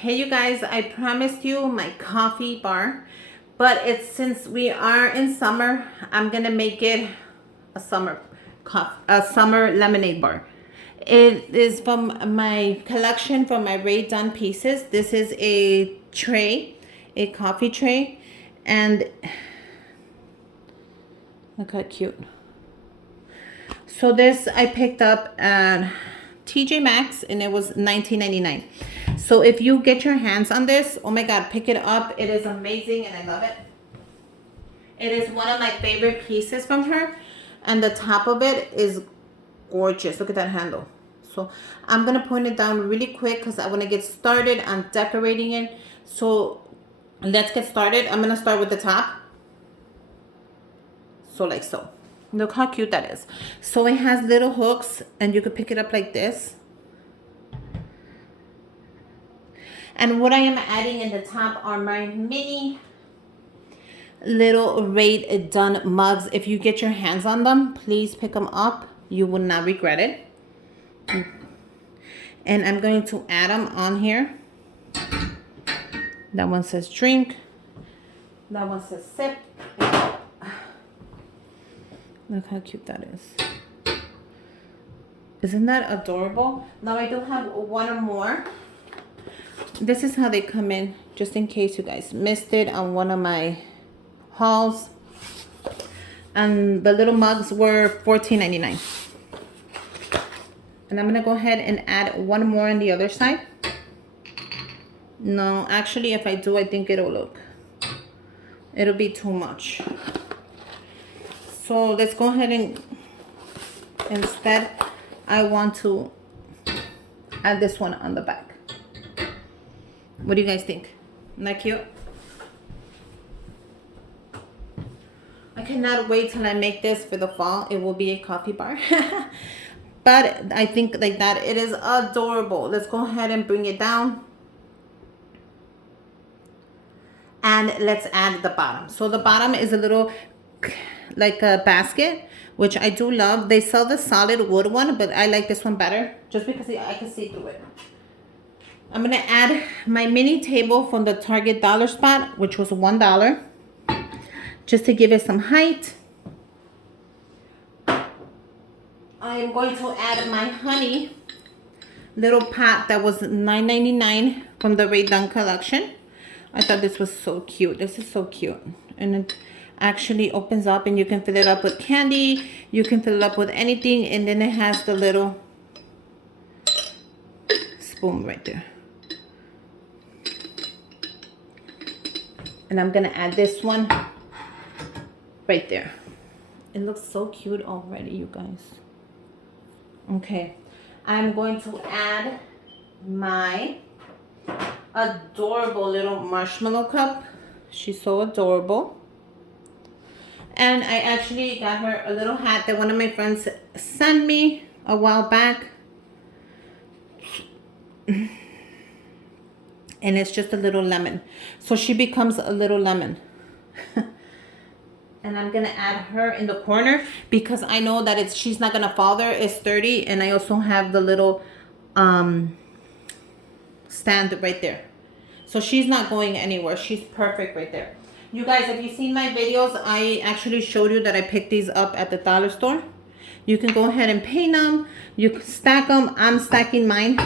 Hey you guys, I promised you my coffee bar, but it's since we are in summer, I'm gonna make it a summer lemonade bar. It is from my collection from my Ray Dunn pieces. This is a tray, a coffee tray, and look how cute. So this I picked up at TJ Maxx and it was $19.99. So if you get your hands on this, oh my god, pick it up. It is amazing and I love it. It is one of my favorite pieces from her, and the top of it is gorgeous. Look at that handle. So I'm gonna point it down really quick because I want to get started on decorating it. So let's get started. I'm gonna start with the top. So like so. Look how cute that is. So it has little hooks and you could pick it up like this. And what I am adding in the top are my mini little Ray Dunn mugs. If you get your hands on them, please pick them up. You will not regret it. And I'm going to add them on here. That one says drink. That one says sip. Look how cute that is. Isn't that adorable? Now I do have one more. This is how they come in, just in case you guys missed it on one of my hauls. And the little mugs were $14.99. And I'm gonna go ahead and add one more on the other side. No, actually if I do, I think it'll be too much. So let's go ahead and instead I want to add this one on the back. What do you guys think? Isn't that cute? I cannot wait till I make this for the fall. It will be a coffee bar. But I think like that, it is adorable. Let's go ahead and bring it down. And let's add the bottom. So the bottom is a little like a basket, which I do love. They sell the solid wood one, but I like this one better just because I can see through it. I'm gonna add my mini table from the Target dollar spot, which was $1, just to give it some height. I am going to add my honey little pot that was $9.99 from the Ray Dunn collection. I thought this was so cute. This is so cute. And it actually opens up and you can fill it up with candy. You can fill it up with anything. And then it has the little spoon right there. And I'm going to add this one right there. It looks so cute already, you guys. Okay. I'm going to add my adorable little marshmallow cup. She's so adorable. And I actually got her a little hat that one of my friends sent me a while back. And it's just a little lemon. So she becomes a little lemon. And I'm going to add her in the corner because I know that she's not going to fall there. It's sturdy. And I also have the little stand right there. So she's not going anywhere. She's perfect right there. You guys, if you've seen my videos, I actually showed you that I picked these up at the dollar store. You can go ahead and paint them. You can stack them. I'm stacking mine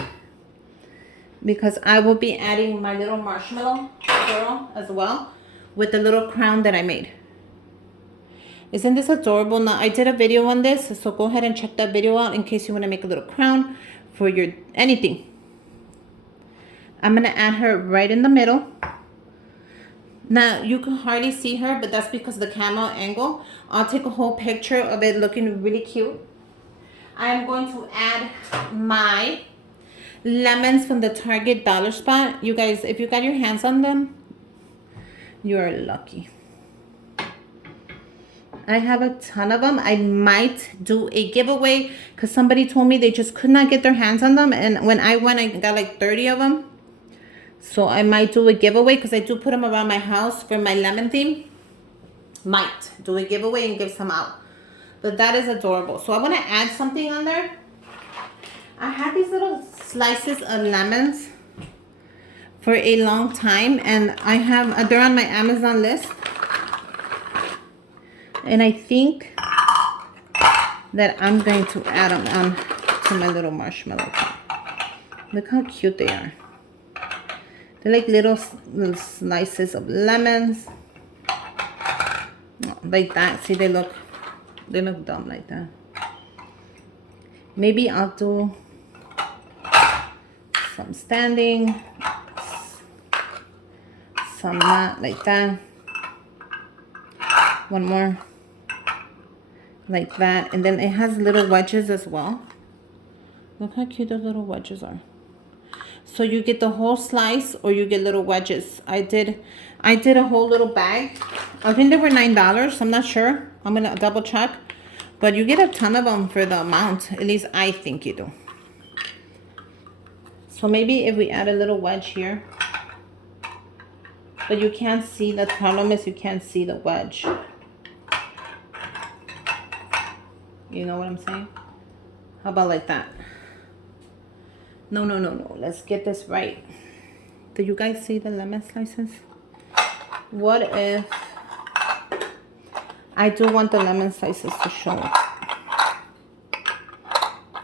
because I will be adding my little marshmallow girl as well with the little crown that I made. Isn't this adorable? Now, I did a video on this, so go ahead and check that video out in case you want to make a little crown for your anything. I'm going to add her right in the middle. Now, you can hardly see her, but that's because of the camera angle. I'll take a whole picture of it looking really cute. I'm going to add my lemons from the Target dollar spot. You guys, if you got your hands on them, you're lucky. I have a ton of them. I might do a giveaway because somebody told me they just could not get their hands on them. And when I went, I got like 30 of them. So I might do a giveaway because I do put them around my house for my lemon theme. Might do a giveaway and give some out. But that is adorable. So I want to add something on there. I had these little slices of lemons for a long time, and they're on my Amazon list, and I think that I'm going to add them on to my little marshmallow cup. Look how cute they are. They're like little slices of lemons, like that. See, they look dumb like that. Maybe I'll do some standing, some not like that. One more like that, and then it has little wedges as well. Look how cute those little wedges are. So you get the whole slice or you get little wedges. I did a whole little bag. I think they were $9. I'm not sure. I'm gonna double check. But you get a ton of them for the amount. At least I think you do. So maybe if we add a little wedge here. But you can't see, the problem is you can't see the wedge. You know what I'm saying? How about like that? No. Let's get this right. Do you guys see the lemon slices? What if I do want the lemon slices to show,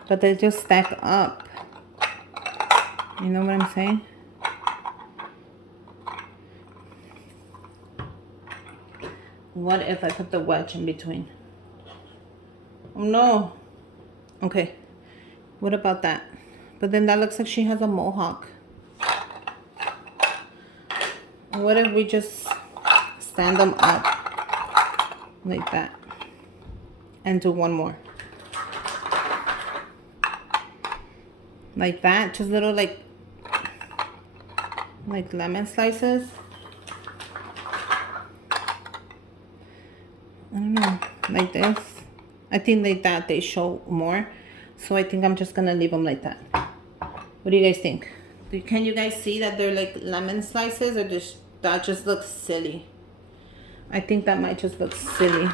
but they just stack up. You know what I'm saying? What if I put the wedge in between? Oh no. Okay. What about that? But then that looks like she has a mohawk. What if we just stand them up like that and do one more? Like that, just little like lemon slices. I don't know, like this. I think like that they show more. So I think I'm just gonna leave them like that. What do you guys think? Can you guys see that they're like lemon slices, or that just looks silly? I think that might just look silly.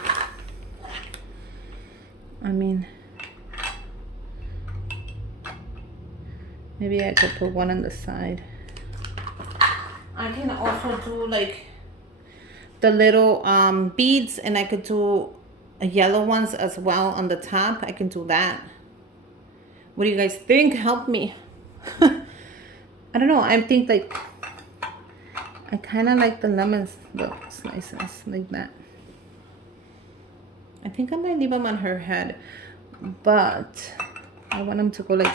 I mean, maybe I could put one on the side. I can also do like the little beads, and I could do yellow ones as well on the top. I can do that. What do you guys think? Help me. I don't know. I think like I kind of like the lemon slices like that. I think I might leave them on her head, but I want them to go like,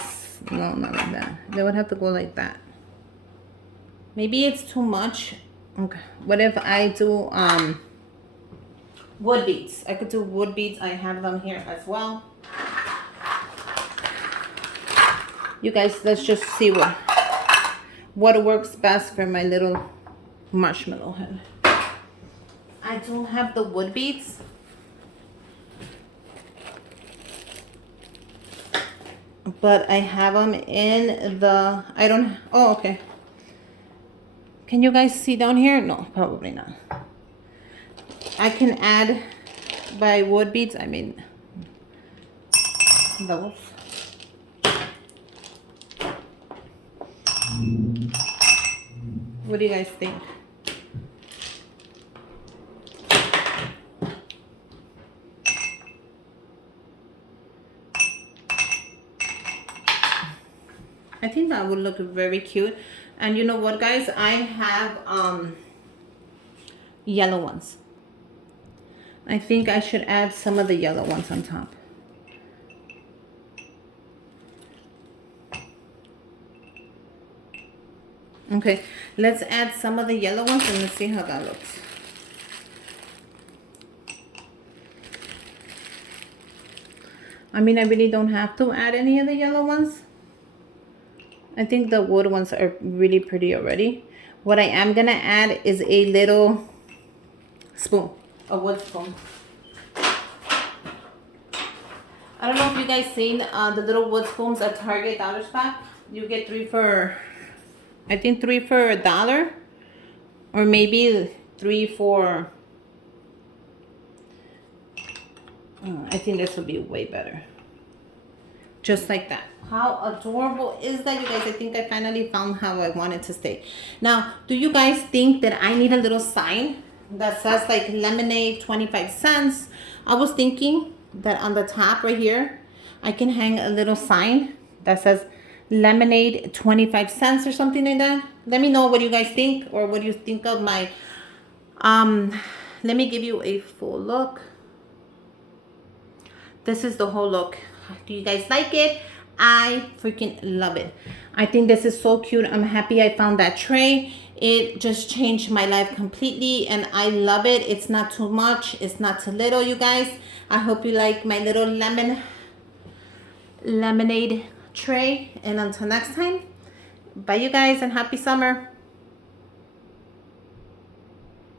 no, not like that. They would have to go like that. Maybe it's too much. Okay. What if I do wood beads? I could do wood beads. I have them here as well. You guys, let's just see what works best for my little marshmallow head. I do have the wood beads. But I have them in the, oh, okay. Can you guys see down here? No, probably not. I can add by wood beads, I mean those. What do you guys think? I think that would look very cute. And you know what, guys? I have yellow ones. I think I should add some of the yellow ones on top. Okay, let's add some of the yellow ones and let's see how that looks. I mean, I really don't have to add any of the yellow ones. I think the wood ones are really pretty already. What I am gonna add is a little spoon, a wood spoon. I don't know if you guys seen the little wood spoons at Target Dollar Spot. You get 3 for, I think 3 for $1, or maybe 3 for, I think this would be way better. Just like that. How adorable is that, you guys? I think I finally found how I want it to stay. Now, do you guys think that I need a little sign that says like lemonade 25 cents? I was thinking that on the top right here, I can hang a little sign that says lemonade 25 cents or something like that. Let me know what you guys think, or what you think of my, let me give you a full look. This is the whole look. Do you guys like it? I freaking love it. I think this is so cute. I'm happy I found that tray. It just changed my life completely, and I love it. It's not too much. It's not too little, you guys. I hope you like my little lemonade tray. And until next time, bye you guys, and happy summer.